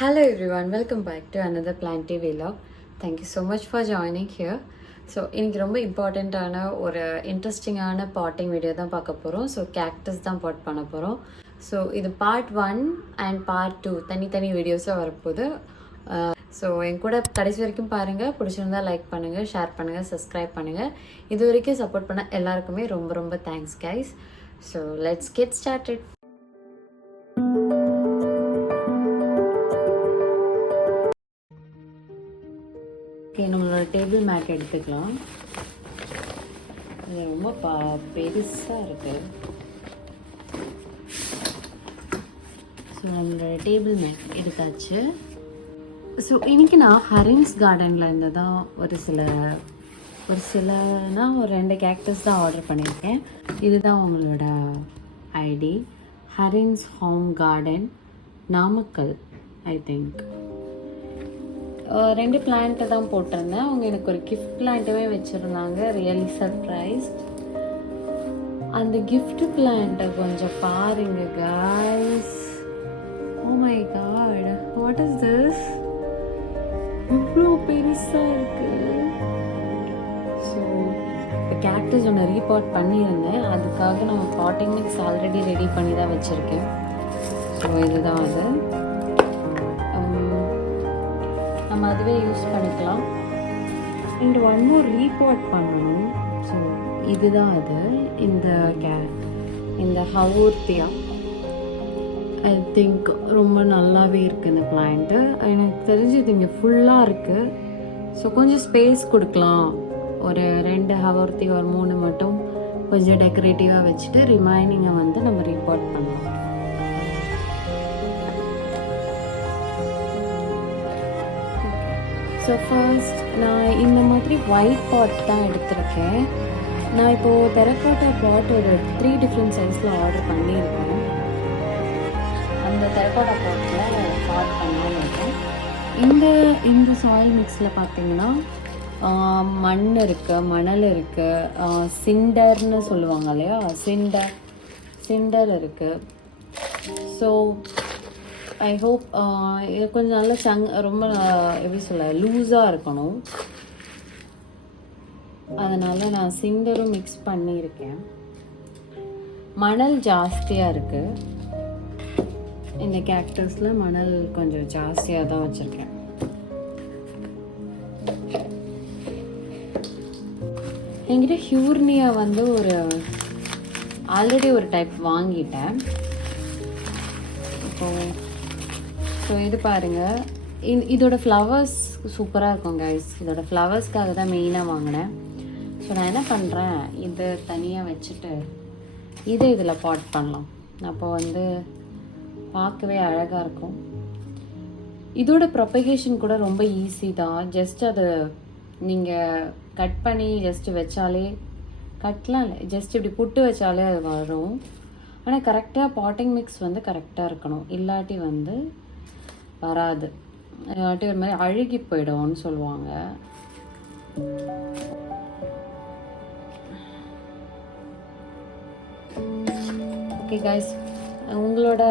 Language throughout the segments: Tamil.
Hello everyone, welcome back to another Planty Vlog. Thank you so much for joining here. So இன்றைக்கி ரொம்ப இம்பார்ட்டண்ட்டான ஒரு இன்ட்ரெஸ்டிங்கான பாட்டிங் வீடியோ தான் பார்க்க போகிறோம். ஸோ கேக்டஸ் தான் பாட் பண்ண போகிறோம். ஸோ இது பார்ட் 1 அண்ட் பார்ட் 2 தனித்தனி வீடியோஸாக வரப்போகுது. ஸோ என் கூட கடைசி வரைக்கும் பாருங்கள். பிடிச்சிருந்தா லைக் பண்ணுங்கள், ஷேர் பண்ணுங்கள், சப்ஸ்கிரைப் பண்ணுங்கள். இது வரைக்கும் சப்போர்ட் பண்ண எல்லாருக்குமே ரொம்ப ரொம்ப thanks guys. So let's get started. நம்மளோட டேபிள் மேட் எடுத்துக்கலாம். இது ரொம்ப பெருசாக இருக்குது. ஸோ நம்மளோட டேபிள் மேட் எடுத்தாச்சு. ஸோ இன்றைக்கி நான் ஹரின்ஸ் கார்டனில் இருந்து தான் ஒரு சிலனா ஒரு 2 கேக்டஸ் தான் ஆர்டர் பண்ணியிருக்கேன். இதுதான் உங்களோட ID, Harins home garden, Namakkal. I think 2 பிளான்ட்டை தான் போட்டிருந்தேன். அவங்க எனக்கு ஒரு கிஃப்ட் பிளான்ட்டுமே வச்சுருந்தாங்க. Really surprised. அந்த கிஃப்ட் பிளான்ட்டை கொஞ்சம் பாருங்க guys. Oh my god, what is this? இவ்வளோ பெருசாக இருக்குது. ஸோ இப்போ கேக்டஸ் ஒன்று ரீபாட் பண்ணியிருந்தேன். அதுக்காக நான் பாட்டிங் மிக்ஸ் ஆல்ரெடி ரெடி பண்ணி தான் வச்சுருக்கேன். ஸோ இதுதான் அது. நம்ம அதுவே யூஸ் பண்ணிக்கலாம். அண்ட் ஒன் மோர் ரீபாட் பண்ணணும். ஸோ இதுதான் அது. இந்த ஹவூர்த்தியா ஐ திங்க் ரொம்ப நல்லாவே இருக்குது இந்த பிளான்ட்டு. எனக்கு தெரிஞ்சு இது இங்கே ஃபுல்லாக இருக்குது. ஸோ கொஞ்சம் ஸ்பேஸ் கொடுக்கலாம். ஒரு 2 ஹவூர்த்தி ஒரு 3 மட்டும் கொஞ்சம் டெக்கரேட்டிவாக வச்சுட்டு ரிமைனிங்கை வந்து நம்ம ரீபாட் பண்ணலாம். ஸோ ஃபர்ஸ்ட் நான் இந்த மாதிரி ஒயிட் பாட் தான் எடுத்திருக்கேன். நான் இப்போது டெரகோட்டா பாட் ஒரு 3 டிஃப்ரெண்ட் சைஸில் ஆர்டர் பண்ணியிருக்கேன். அந்த டெரகோட்டா பாட்டில் பாட் பண்ணாமல் இருக்கேன். இந்த சாயில் மிக்ஸில் பார்த்தீங்கன்னா மண் இருக்குது, மணல் இருக்குது, சிண்டர்னு சொல்லுவாங்க இல்லையா, சிண்டர் இருக்குது. ஸோ ஐ ஹோப் இது கொஞ்சம் நல்லா ரொம்ப எப்படி சொல்ல லூஸாக இருக்கணும். அதனால் நான் சிண்டரும் மிக்ஸ் பண்ணியிருக்கேன். மணல் ஜாஸ்தியாக இருக்குது. இந்த கேக்டஸில் மணல் கொஞ்சம் ஜாஸ்தியாக தான் வச்சுருக்கேன். என்கிட்ட ஹியூர்னியா வந்து ஆல்ரெடி ஒரு டைப் வாங்கிட்டேன். ஸோ இது பாருங்கள், இதோட ஃப்ளவர்ஸ் சூப்பராக இருக்கும் கைஸ். இதோட ஃப்ளவர்ஸ்க்காக தான் மெயினாக வாங்கினேன். ஸோ நான் என்ன பண்ணுறேன், இது தனியாக வச்சுட்டு இதில் பாட் பண்ணலாம். அப்போ வந்து பார்க்கவே அழகாக இருக்கும். இதோட ப்ரொபகேஷன் கூட ரொம்ப ஈஸி தான். ஜஸ்ட் அது நீங்கள் கட் பண்ணி ஜஸ்ட்டு வச்சாலே, கட்லாம் இல்லை, ஜஸ்ட் இப்படி புட்டு வச்சாலே அது வரும். ஆனால் கரெக்டாக பாட்டிங் மிக்ஸ் வந்து கரெக்டாக இருக்கணும். இல்லாட்டி வந்து வராது. இல்லாட்டி ஒரு மாதிரி அழுகி போயிடும்னு சொல்லுவாங்க. ஓகே கைஸ், உங்களோட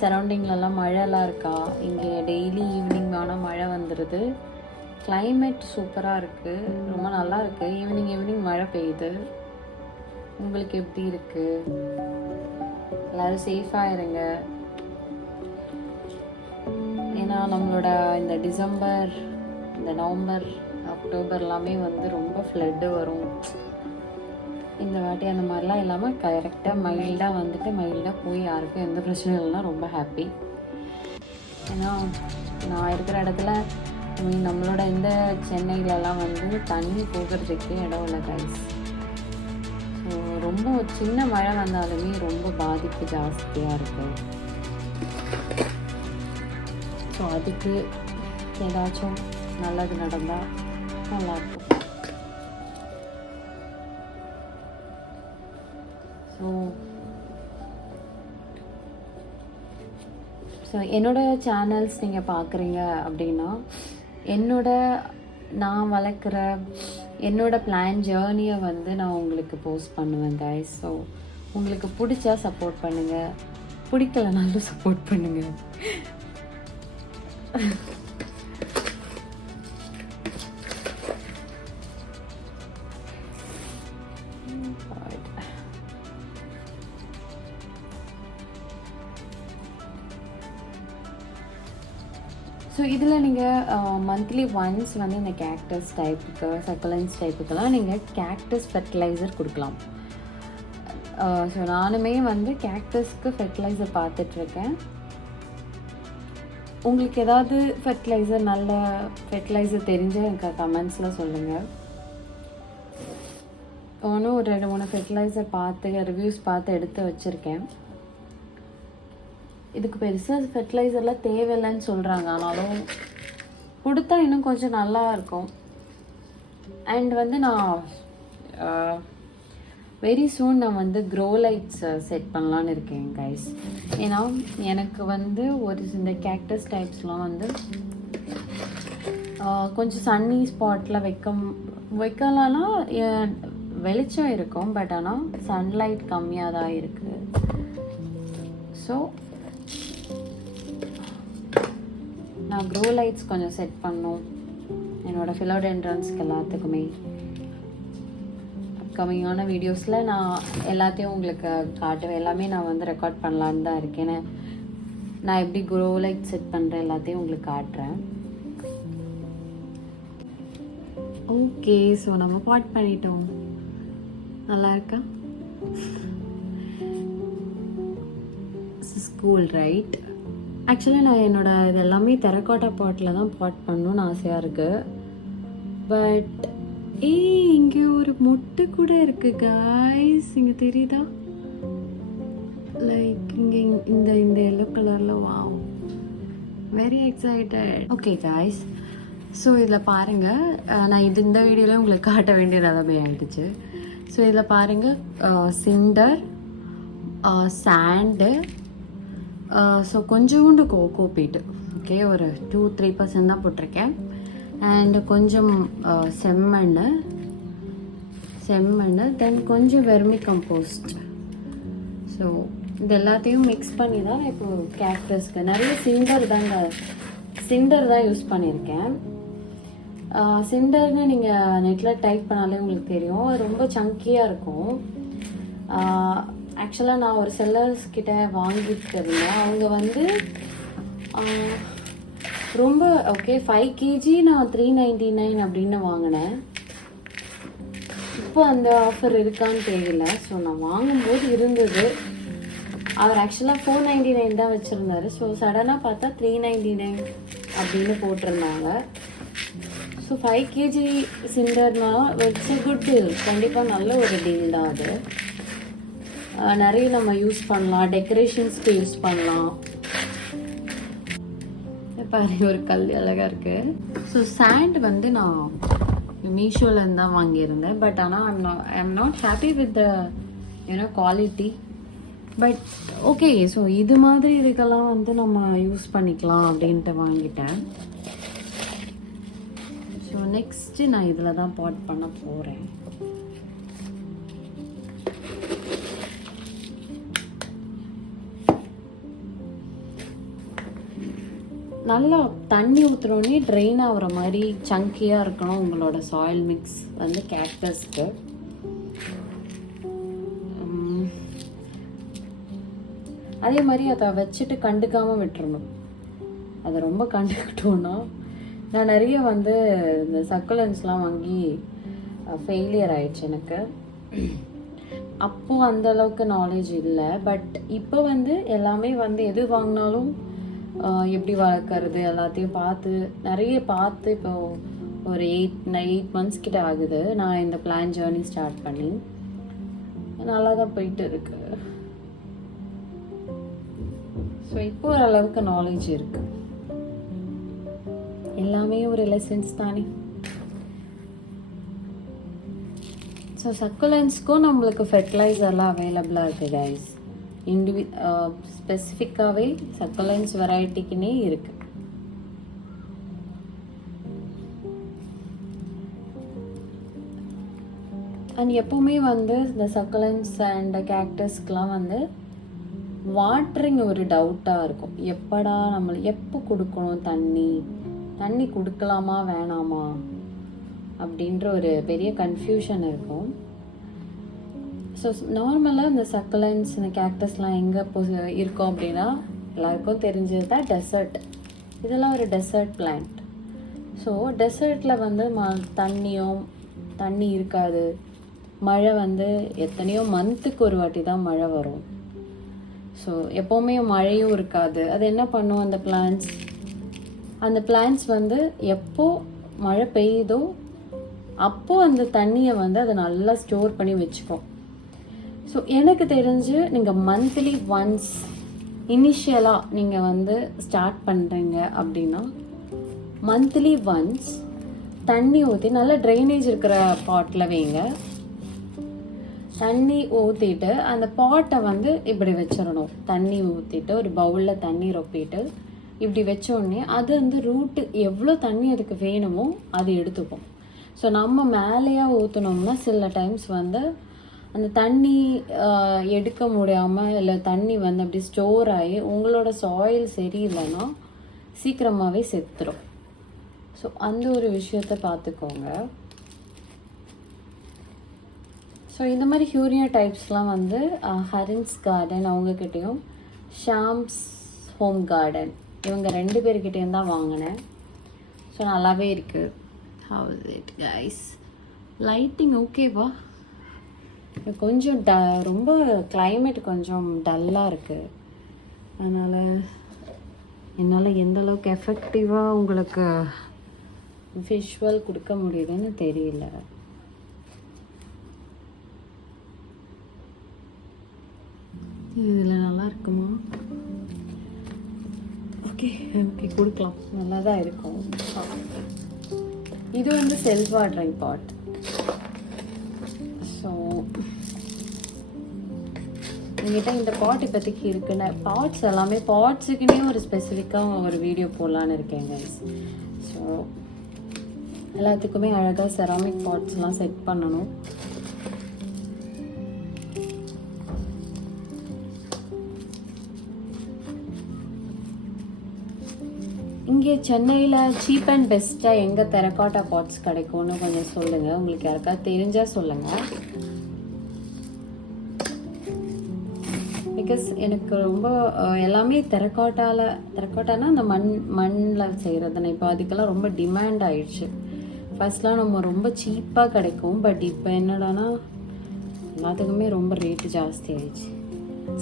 சரௌண்டிங்லலாம் மழைலாம் இருக்கா? இங்கே டெய்லி ஈவினிங் ஆனால் மழை வந்துடுது. கிளைமேட் சூப்பராக இருக்குது, ரொம்ப நல்லா இருக்குது. ஈவினிங் மழை பெய்யுது. உங்களுக்கு எப்படி இருக்குது? எல்லோரும் சேஃபாக இருங்க. ஏன்னா நம்மளோட இந்த டிசம்பர், இந்த நவம்பர், அக்டோபர் எல்லாமே வந்து ரொம்ப ஃப்ளட்டு வரும். இந்த வாட்டி அந்த மாதிரிலாம் இல்லாமல் கரெக்டாக மைல்டாக வந்துட்டு மைல்டாக போய் யாருக்கும் எந்த பிரச்சனையும் இல்லைனா ரொம்ப ஹாப்பி. ஏன்னா நான் இருக்கிற இடத்துல நம்மளோட இந்த சென்னையிலலாம் வந்து தண்ணி போகிறதுக்கு இடம் இல்லை கைஸ். ஸோ ரொம்ப சின்ன மழை வந்தாலுமே ரொம்ப பாதிப்பு ஜாஸ்தியாக இருக்குது. ஸோ அதுக்கு ஏதாச்சும் நல்லது நடந்தால் நல்லாயிருக்கும். ஸோ என்னோடய சேனல்ஸ் நீங்கள் பார்க்குறீங்க அப்படின்னா நான் வளர்க்குற என்னோடய பிளான் ஜேர்னியை வந்து நான் உங்களுக்கு போஸ்ட் பண்ணுவேன் கைஸ். ஸோ உங்களுக்கு பிடிச்சா சப்போர்ட் பண்ணுங்கள், பிடிக்கலனாலும் சப்போர்ட் பண்ணுங்கள். ஸோ இதில் நீங்கள் மந்த்லி ஒன்ஸ் வந்து இந்த கேக்டஸ் டைப்புக்கு சக்குலன்ஸ் டைப்புக்கெல்லாம் நீங்கள் கேக்டஸ் ஃபெர்டிலைசர் கொடுக்கலாம். ஸோ நானுமே வந்து கேக்டஸ்க்கு ஃபெர்டிலைசர் பார்த்துட்ருக்கேன். உங்களுக்கு ஏதாவது ஃபெர்டிலைசர் நல்ல ஃபெர்டிலைசர் தெரிஞ்சால் எனக்கு கமெண்ட்ஸில் சொல்லுங்கள். ஒன்றும் ஒரு 2-3 ஃபெர்டிலைசர் பார்த்து ரிவ்யூஸ் பார்த்து எடுத்து வச்சுருக்கேன். இதுக்கு பெருசாக ஃபெர்டிலைசர்லாம் தேவையில்லைன்னு சொல்கிறாங்க, ஆனாலும் கொடுத்தா இன்னும் கொஞ்சம் நல்லா இருக்கும். அண்ட் வந்து நான் வெரி சூன் நான் வந்து க்ரோ லைட்ஸ் செட் பண்ணலான்னு இருக்கேன் கைஸ். ஏன்னா எனக்கு வந்து ஒரு இந்த கேக்டஸ் டைப்ஸ்லாம் வந்து கொஞ்சம் சன்னி ஸ்பாட்டில் வைக்கலாம்னா வெளிச்சம் இருக்கும், பட் ஆனால் சன்லைட் கம்மியாக தான் இருக்குது. ஸோ நான் க்ரோ லைட்ஸ் கொஞ்சம் செட் பண்ணோம் என்னோடய ஃபிலோடென்ட்ரன்ஸ்க்கு எல்லாத்துக்குமே. அப்கமிங்கான வீடியோஸில் நான் எல்லாத்தையும் உங்களுக்கு காட்டுவேன். எல்லாமே நான் வந்து ரெக்கார்ட் பண்ணலான்னு தான் இருக்கேன். நான் எப்படி க்ரோ லைட் செட் பண்ணுறேன் எல்லாத்தையும் உங்களுக்கு காட்டுறேன். ஓகே, ஸோ நம்ம பாட் பண்ணிட்டோம். நல்லா இருக்கா? School right. ஆக்சுவலாக நான் இது எல்லாமே தெரக்கோட்டா பாட்டில் தான் பாட் பண்ணணும்னு ஆசையாக இருக்குது. பட் இங்கே ஒரு மொட்டு கூட இருக்குது காய்ஸ், இங்கே தெரியுதா? லைக் இங்கே இந்த எல்லோ கலரில். Wow, very excited. Okay guys, so இதில் பாருங்கள், நான் இந்த வீடியோவில் உங்களுக்கு காட்ட வேண்டிய நிலைமை ஆகிடுச்சு. ஸோ இதில் பாருங்கள், சிண்டர், சாண்டு, ஸோ கொஞ்சோண்டு கோகோபீட்டு, ஓகே, ஒரு 2-3% தான் போட்டிருக்கேன். அண்டு கொஞ்சம் செம்மண், தென் கொஞ்சம் வெர்மி கம்போஸ்ட். ஸோ இது எல்லாத்தையும் மிக்ஸ் பண்ணி தான் நான் இப்போ கேக்டஸ்க்கு நிறைய சிண்டர் தான் யூஸ் பண்ணியிருக்கேன். சிண்டர்னு நீங்கள் நெட்டில் டைப் பண்ணாலே உங்களுக்கு தெரியும், அது ரொம்ப சங்கியாக இருக்கும். ஆக்சுவலாக நான் ஒரு செல்லர்ஸ் கிட்ட வாங்கிட்டு இருந்தேன். அவங்க வந்து ரொம்ப ஓகே 5 kg நான் 399 அப்படின்னு வாங்கினேன். இப்போ அந்த ஆஃபர் இருக்கான்னு தெரியல. ஸோ நான் வாங்கும்போது இருந்தது. அவர் ஆக்சுவலாக 499 தான் வச்சுருந்தாரு. ஸோ சடனாக பார்த்தா 399 அப்படின்னு போட்டிருந்தாங்க. ஸோ 5 kg சிண்டர்னா இட்ஸ் எ குட் டீல். கண்டிப்பாக நல்ல ஒரு டீல் தான் அது. நிறைய நம்ம யூஸ் பண்ணலாம், டெக்கரேஷன்ஸ்க்கு யூஸ் பண்ணலாம். பாருங்க, ஒரு கல் அழகாக இருக்குது. ஸோ சாண்ட் வந்து நான் மீஷோலேருந்து தான் வாங்கியிருந்தேன். பட் ஆனால் I'm not happy with the quality. But okay, so இது மாதிரி இதுக்கெல்லாம் வந்து நம்ம யூஸ் பண்ணிக்கலாம் அப்படின்ட்டு வாங்கிட்டேன். ஸோ நெக்ஸ்ட்டு நான் இதில் தான் பாட் பண்ண போகிறேன். நல்லா தண்ணி ஊற்றுறோன்னே ட்ரெயின் ஆகிற மாதிரி சங்கியாக இருக்கணும் உங்களோட சாயில் மிக்ஸ் வந்து கேக்டஸ்க்கு. அதே மாதிரி அதை வச்சுட்டு கண்டுக்காமல் விட்டுறணும். அதை ரொம்ப கண்டுக்கிட்டோன்னா, நான் நிறைய வந்து இந்த சக்குலன்ஸ்லாம் வாங்கி ஃபெயிலியர் ஆயிடுச்சு எனக்கு. அப்போது அந்தளவுக்கு நாலேஜ் இல்லை. பட் இப்போ வந்து எல்லாமே வந்து எது வாங்கினாலும் எப்படி வளர்க்குறது எல்லாத்தையும் நிறைய பார்த்து இப்போ ஒரு 8 months கிட்ட ஆகுது நான் இந்த பிளான் ஜேர்னி ஸ்டார்ட் பண்ணி. நல்லா தான் போயிட்டு இருக்கு. ஸோ இப்போ ஓரளவுக்கு நாலேஜ் இருக்கு. எல்லாமே ஒரு லெசன்ஸ் தானே. ஸோ சக்குலன்ஸ்க்கும் நம்மளுக்கு ஃபெர்டிலைசர்லாம் அவைலபிளாக இருக்குது கைஸ். ஸ்பெசிஃபிக்காகவே சக்குலன்ஸ் வெரைட்டிக்குன்னே இருக்குது. அண்ட் எப்போவுமே வந்து இந்த சக்குலன்ஸ் அண்ட் கேக்டஸ்க்கெலாம் வந்து வாட்டரிங் ஒரு டவுட்டாக இருக்கும். எப்படா எப்போ கொடுக்கணும் தண்ணி கொடுக்கலாமா வேணாமா அப்படின்ற ஒரு பெரிய கன்ஃபியூஷன் இருக்கும். ஸோ நார்மலாக இந்த சக்கலன்ஸ் இந்த கேக்டஸ்லாம் எங்கே இருக்கும் அப்படின்னா எல்லாருக்கும் தெரிஞ்சது தான் டெசர்ட். இதெல்லாம் ஒரு டெசர்ட் பிளான்ட். ஸோ டெசர்ட்டில் வந்து தண்ணி இருக்காது. மழை வந்து எத்தனையோ மந்த்துக்கு ஒரு வாட்டி தான் மழை வரும். ஸோ எப்போவுமே மழையும் இருக்காது. அது என்ன பண்ணும் அந்த பிளான்ட்ஸ் வந்து எப்போ மழை பெய்யுதோ அப்போது அந்த தண்ணியை வந்து அதை நல்லா ஸ்டோர் பண்ணி வச்சுக்கும். ஸோ எனக்கு தெரிஞ்சு நீங்கள் மந்த்லி ஒன்ஸ் இனிஷியலாக நீங்கள் வந்து ஸ்டார்ட் பண்ணுறீங்க அப்படின்னா மந்த்லி ஒன்ஸ் தண்ணி ஊற்றி நல்லா ட்ரைனேஜ் இருக்கிற பாட்டில் வைங்க. தண்ணி ஊற்றிட்டு அந்த பாட்டை வந்து இப்படி வச்சிடணும். தண்ணி ஊற்றிட்டு ஒரு பவுலில் தண்ணி ரொப்பிட்டு இப்படி வச்சோடனே அது வந்து ரூட்டு எவ்வளோ தண்ணி அதுக்கு வேணுமோ அது எடுத்துப்போம். ஸோ நம்ம மேலேயா ஊற்றினோம்னா சில டைம்ஸ் வந்து அந்த தண்ணி எடுக்க முடியாமல் இல்லை தண்ணி வந்து அப்படி ஸ்டோர் ஆகி உங்களோட சாயில் சரியில்லைன்னா சீக்கிரமாகவே செத்துரும். ஸோ அந்த ஒரு விஷயத்த பார்த்துக்கோங்க. ஸோ இந்த மாதிரி ஹியூரியா டைப்ஸ்லாம் வந்து ஹரின்ஸ் கார்டன் அவங்கக்கிட்டேயும் ஷாம்ஸ் ஹோம் கார்டன் இவங்க 2 பேர்கிட்டேயும் தான் வாங்கினேன். ஸோ நல்லாவே இருக்குது. How is it guys? Lighting ஓகேவா? கொஞ்சம் ரொம்ப கிளைமேட் கொஞ்சம் டல்லாக இருக்குது. அதனால் என்னால் எந்த அளவுக்கு எஃபெக்டிவாக உங்களுக்கு விஷுவல் கொடுக்க முடியுதுன்னு தெரியல. இதில் நல்லா இருக்குமா? ஓகே கொடுக்கலாம். நல்லா தான் இருக்கும். இது வந்து செல்ஃப் வாட்டரிங் பாட். ஸோ என்கிட்ட இந்த பாட் இப்போதைக்கு இருக்குன்னு பாட்ஸ் எல்லாமே பாட்ஸுக்குன்னே ஒரு ஸ்பெசிஃபிக்காக ஒரு வீடியோ போடலான்னு இருக்கேங்க. ஸோ எல்லாத்துக்குமே அழகாக செராமிக் பாட்ஸ்லாம் செட் பண்ணணும். இங்கே சென்னையில் சீப் அண்ட் பெஸ்ட்டாக எங்கே டெரகாட்டா பாட்ஸ் கிடைக்கும்னு கொஞ்சம் சொல்லுங்கள். உங்களுக்கு யாருக்காவது தெரிஞ்சால் சொல்லுங்கள். பிகாஸ் எனக்கு ரொம்ப எல்லாமே டெரகாட்டானா அந்த மண்ணில் செய்கிறதுனா இப்போ அதுக்கெல்லாம் ரொம்ப டிமாண்ட் ஆயிடுச்சு. ஃபர்ஸ்ட்லாம் நம்ம ரொம்ப சீப்பாக கிடைக்கும். பட் இப்போ என்னடானா எல்லாத்துக்குமே ரொம்ப ரேட்டு ஜாஸ்தி ஆயிடுச்சு.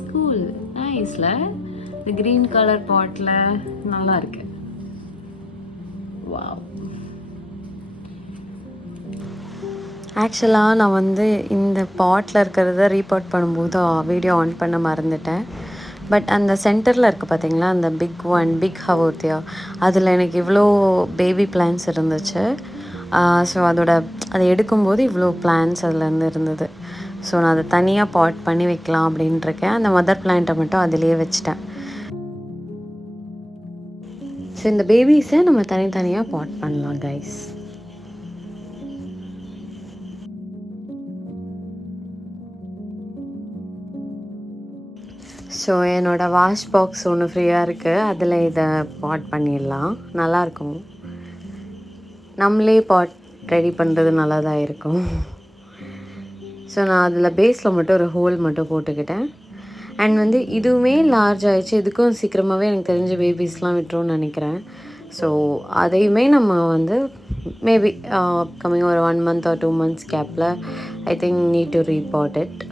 ஸ்கூல் நைஸில் இந்த க்ரீன் கலர் பாட்டில் நல்லா இருக்கு. வாவ். ஆக்சுவலாக நான் வந்து இந்த பாட்டில் இருக்கிறத ரீபாட் பண்ணும்போது வீடியோ ஆன் பண்ண மறந்துட்டேன். பட் அந்த சென்டரில் இருக்குது பார்த்தீங்களா, அந்த பிக் ஹவோர்த்தியா, அதில் எனக்கு இவ்வளோ பேபி பிளான்ஸ் இருந்துச்சு. ஸோ அதை எடுக்கும்போது இவ்வளோ பிளான்ஸ் அதுலேருந்து இருந்தது. ஸோ நான் அதை தனியாக பாட் பண்ணி வைக்கலாம் அப்படின்ட்டுருக்கேன். அந்த மதர் பிளான்ட்டை மட்டும் அதிலேயே வச்சுட்டேன். ஸோ இந்த பேபிஸை நம்ம தனித்தனியாக பாட் பண்ணலாம் கைஸ். ஸோ என்னோடய வாஷ் பாக்ஸ் ஒன்று ஃப்ரீயாக இருக்குது. அதில் இதை பாட் பண்ணிடலாம். நல்லாயிருக்கும். நம்மளே பாட் ரெடி பண்ணுறது நல்லா தான் இருக்கும். ஸோ நான் அதில் பேஸில் மட்டும் ஒரு ஹோல் மட்டும் போட்டுக்கிட்டேன். அண்ட் வந்து இதுவுமே லார்ஜ் ஆகிடுச்சு. இதுக்கும் சீக்கிரமாகவே எனக்கு தெரிஞ்ச பேபிஸ்லாம் விட்டுருன்னு நினைக்கிறேன். ஸோ அதையுமே நம்ம வந்து மேபி கம்மிங் ஒரு 1 month or 2 months கேப்பில் I think need to repot it.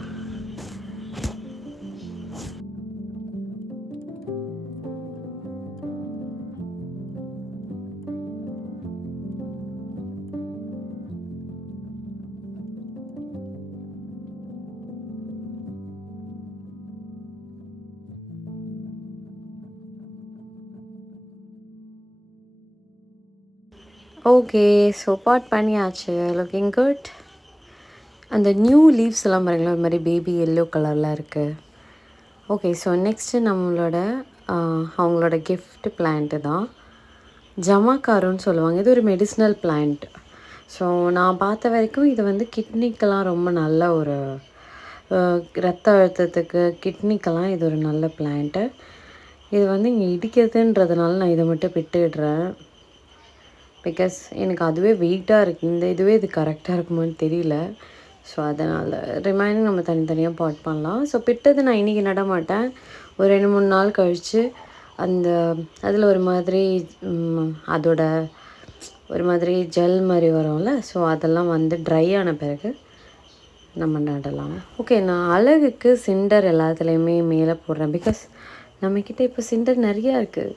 Okay, so pot பண்ணியாச்சு. Looking good. அந்த நியூ லீவ்ஸ் எல்லாம் பாருங்களா, ஒரு மாதிரி பேபி எல்லோ கலரில் இருக்குது. ஓகே, ஸோ நெக்ஸ்ட்டு அவங்களோட கிஃப்ட் பிளான்ட்டு தான் ஜமாக்காரோன்னு சொல்லுவாங்க. இது ஒரு மெடிசினல் பிளான்ட். ஸோ நான் பார்த்த வரைக்கும் இது வந்து கிட்னிக்கெலாம் ரொம்ப நல்ல ஒரு ரத்த அழுத்தத்துக்கு, கிட்னிக்கெல்லாம் இது ஒரு நல்ல பிளான்ட்டு. இது வந்து இங்கே இடிக்கிறதுன்றதுனால நான் இதை மட்டும் விட்டுடுறேன். பிகாஸ் எனக்கு அதுவே வெயிட்டாக இருக்குது. இந்த இதுவே இது கரெக்டாக இருக்குமான்னு தெரியல. ஸோ அதனால் ரிமைனிங் நம்ம தனித்தனியாக பாட் பண்ணலாம். ஸோ பிட்டது நான் இன்றைக்கி நட மாட்டேன். ஒரு 2-3 நாள் கழித்து அந்த அதில் ஒரு மாதிரி அதோட ஒரு மாதிரி ஜெல் மாதிரி வரும்ல, ஸோ அதெல்லாம் வந்து ட்ரை ஆன பிறகு நம்ம நடலாம். ஓகே, நான் அழகுக்கு சிண்டர் எல்லாத்துலேயுமே மேலே போடுறேன். பிகாஸ் நம்மக்கிட்ட இப்போ சிண்டர் நிறையா இருக்குது.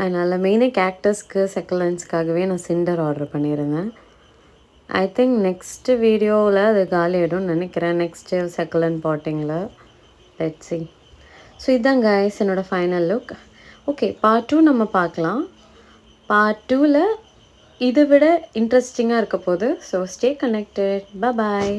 அதனால் மெயினாக கேக்டஸ்க்கு சக்குலன்ஸ்க்காகவே நான் சிண்டர் ஆர்டர் பண்ணியிருந்தேன். ஐ திங்க் நெக்ஸ்ட்டு வீடியோவில் அது காலி ஆகிடும்னு நினைக்கிறேன். நெக்ஸ்ட்டு சக்குலன் பாட்டிங்கில் லெட்ஸ் see. ஸோ இதான் கைஸ் என்னோடய ஃபைனல் லுக். ஓகே, பார்ட் 2 நம்ம பார்க்கலாம். பார்ட் 2ல் இதை விட இன்ட்ரெஸ்டிங்காக இருக்க போகுது. So stay connected. பாய்.